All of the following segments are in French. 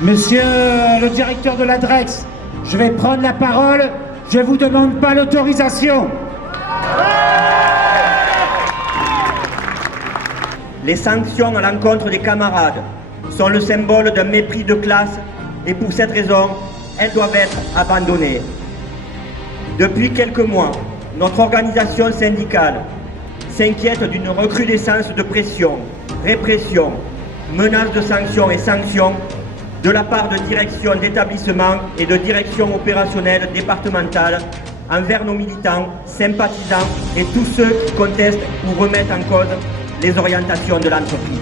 Monsieur le directeur de la DREX, je vais prendre la parole, je ne vous demande pas l'autorisation. Les sanctions à l'encontre des camarades sont le symbole d'un mépris de classe et pour cette raison, elles doivent être abandonnées. Depuis quelques mois, notre organisation syndicale s'inquiète d'une recrudescence de pression, répression, menaces de sanctions et sanctions de la part de directions d'établissements et de directions opérationnelles départementales envers nos militants, sympathisants et tous ceux qui contestent ou remettent en cause les orientations de l'entreprise.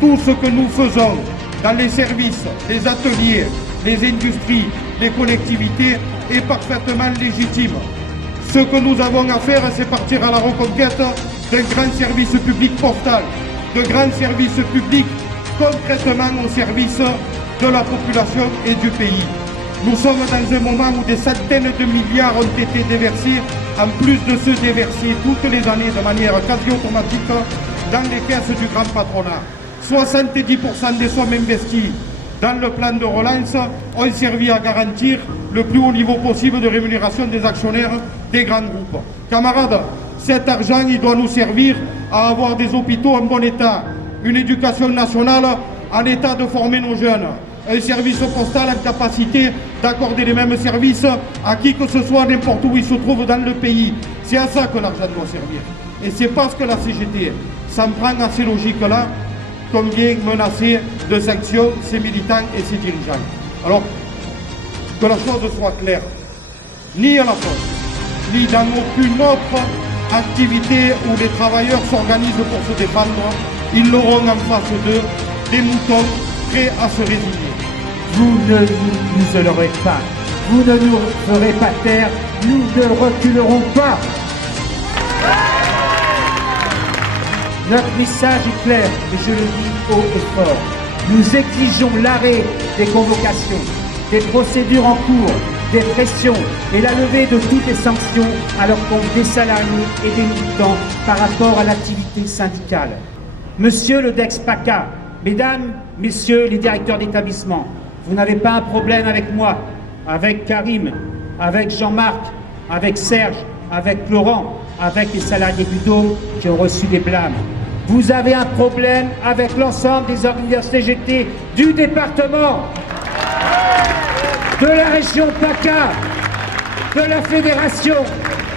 Tout ce que nous faisons dans les services, les ateliers, les industries, les collectivités est parfaitement légitime. Ce que nous avons à faire, c'est partir à la reconquête d'un grand service public postal, de grands services publics concrètement au service de la population et du pays. Nous sommes dans un moment où des centaines de milliards ont été déversés, en plus de ceux déversés toutes les années de manière quasi automatique dans les caisses du grand patronat. 70% des sommes investies dans le plan de relance ont servi à garantir le plus haut niveau possible de rémunération des actionnaires des grands groupes. Camarades, cet argent il doit nous servir à avoir des hôpitaux en bon état, une éducation nationale en état de former nos jeunes, un service postal en capacité d'accorder les mêmes services à qui que ce soit n'importe où il se trouve dans le pays. C'est à ça que l'argent doit servir. Et c'est parce que la CGT s'en prend à ces logiques-là qu'on vient menacer de sanctions ses militants et ses dirigeants. Alors, que la chose soit claire, ni à la poste, ni dans aucune autre activité où les travailleurs s'organisent pour se défendre, ils auront en face d'eux des moutons prêts à se résigner. Vous ne nous isolerez pas, vous ne nous ferez pas taire, nous ne reculerons pas. Notre message est clair, et je le dis haut et fort. Nous exigeons l'arrêt des convocations, des procédures en cours, des pressions et la levée de toutes les sanctions à l'encontre des salariés et des militants par rapport à l'activité syndicale. Monsieur le DEX-PACA, mesdames, messieurs les directeurs d'établissement, vous n'avez pas un problème avec moi, avec Karim, avec Jean-Marc, avec Serge, avec Laurent, avec les salariés du Dôme qui ont reçu des blâmes. Vous avez un problème avec l'ensemble des organisations CGT du département, de la région PACA, de la fédération.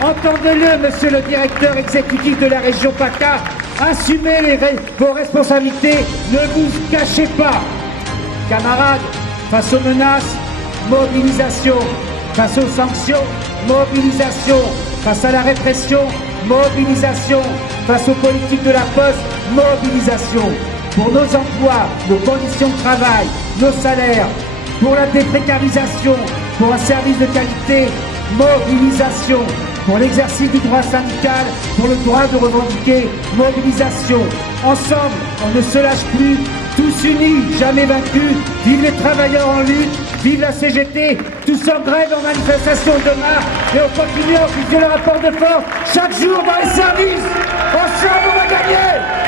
Entendez-le, monsieur le directeur exécutif de la région PACA, assumez vos responsabilités, ne vous cachez pas. Camarades, face aux menaces, mobilisation. Face aux sanctions, mobilisation. Face à la répression, mobilisation. Face aux politiques de la Poste, mobilisation. Pour nos emplois, nos conditions de travail, nos salaires, pour la déprécarisation, pour un service de qualité, mobilisation. Pour l'exercice du droit syndical, pour le droit de revendiquer, mobilisation. Ensemble, on ne se lâche plus, tous unis, jamais vaincus. Vive les travailleurs en lutte, vive la CGT, tous en grève, en manifestation demain. Et on continue à afficher le rapport de force chaque jour dans les services. Ensemble, on va gagner!